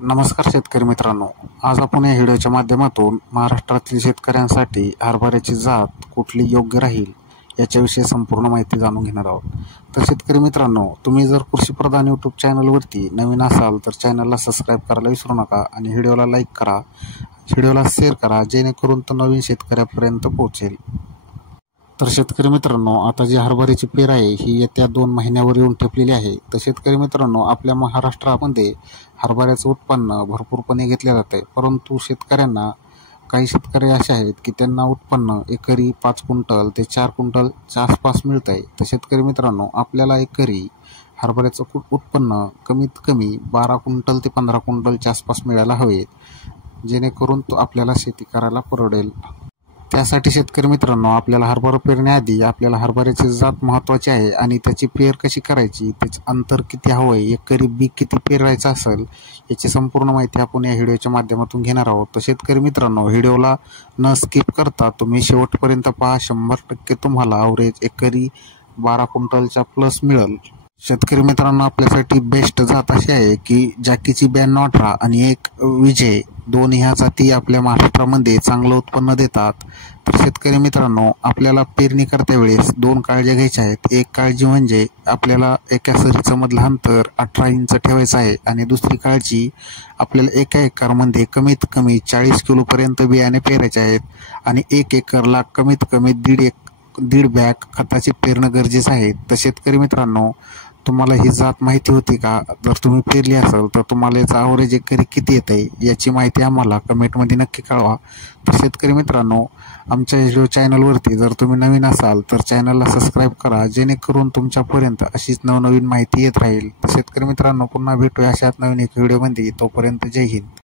नमस्कार शेतकरी मित्रांनो, आज आपण या व्हिडिओच्या माध्यमातून महाराष्ट्रातील शेतकऱ्यांसाठी हरभऱ्याची जात कुठली योग्य राहील याच्याविषयी संपूर्ण माहिती जाणून घेणार आहोत। तर शेतकरी मित्रांनो, तुम्ही जर कृषीप्रधान यूट्यूब चॅनलवरती नवीन असाल तर चॅनलला सबस्क्राईब करायला विसरू नका आणि व्हिडिओला लाईक करा, व्हिडिओला शेअर करा, जेणेकरून तो नवीन शेतकऱ्यापर्यंत पोहोचेल। तर शेतकरी मित्रांनो, आता जी हरभऱ्याची पेर आहे ही येत्या 2 महिन्यावर येऊन ठेपलेली आहे। तर शेतकरी मित्रांनो, आपल्या महाराष्ट्रामध्ये हरभऱ्याचं उत्पन्न भरपूरपणे घेतले जाते, परंतु शेतकऱ्यांना काही शेतकरी असे आहेत की त्यांना उत्पन्न एकरी 5 क्विंटल ते 4 क्विंटलच्या आसपास मिळत आहे। तर शेतकरी मित्रांनो, आपल्याला एकरी हरभऱ्याचं उत्पन्न कमीत कमी 12 क्विंटल ते 15 क्विंटलच्या आसपास मिळायला हवे, जेणेकरून तो आपल्याला शेती करायला परवडेल। त्यासाठी शेतकरी मित्रांनो, आपल्याला हरभरा पेरण्याआधी आपल्याला हरभऱ्याची जात महत्त्वाची आहे आणि त्याची पेर कशी करायची, त्याचे अंतर किती हवं, एकरी बी किती पेरायचं असेल याची संपूर्ण माहिती आपण या व्हिडिओच्या माध्यमातून घेणार आहोत। तर शेतकरी मित्रांनो, व्हिडिओला न स्किप करता तुम्ही शेवटपर्यंत पहा, 100% तुम्हाला ॲव्हरेज एकरी 12 क्विंटलच्या प्लस मिळेल। शेतकरी मित्रांनो, आपल्यासाठी बेस्ट जात अशी आहे की जॅकीची 9218 आणि एक विजय, दोन ह्या जाती आपल्या महाराष्ट्रामध्ये चांगलं उत्पन्न देतात। तर शेतकरी मित्रांनो, आपल्याला पेरणी करत्या वेळेस 2 काळजी घ्यायच्या आहेत। एक काळजी म्हणजे आपल्याला एका सरीचं मधलं अंतर 18 इंच ठेवायचं आहे आणि दुसरी काळजी आपल्याला एका एकरमध्ये कमीत कमी 40 किलोपर्यंत बियाणे पेरायचे आहेत आणि 1 एकरला कमीत कमी दीड बॅग खताचे पेरणं गरजेचं आहे। तर शेतकरी मित्रांनो, तुम्हाला ही जात माहिती होती का? जर तुम्ही पेरली असेल तर तुम्हाला याचा ॲव्हरेज एकरी किती येत आहे याची माहिती आम्हाला कमेंटमध्ये नक्की कळवा। तर शेतकरी मित्रांनो, आमच्या व्हिडिओ चॅनलवरती जर तुम्ही नवीन असाल तर चॅनलला सबस्क्राईब करा, जेणेकरून तुमच्यापर्यंत अशीच नवनवीन माहिती येत राहील। तर शेतकरी मित्रांनो, पुन्हा भेटूया अशाच नवीन एक व्हिडिओमध्ये, तोपर्यंत जय हिंद।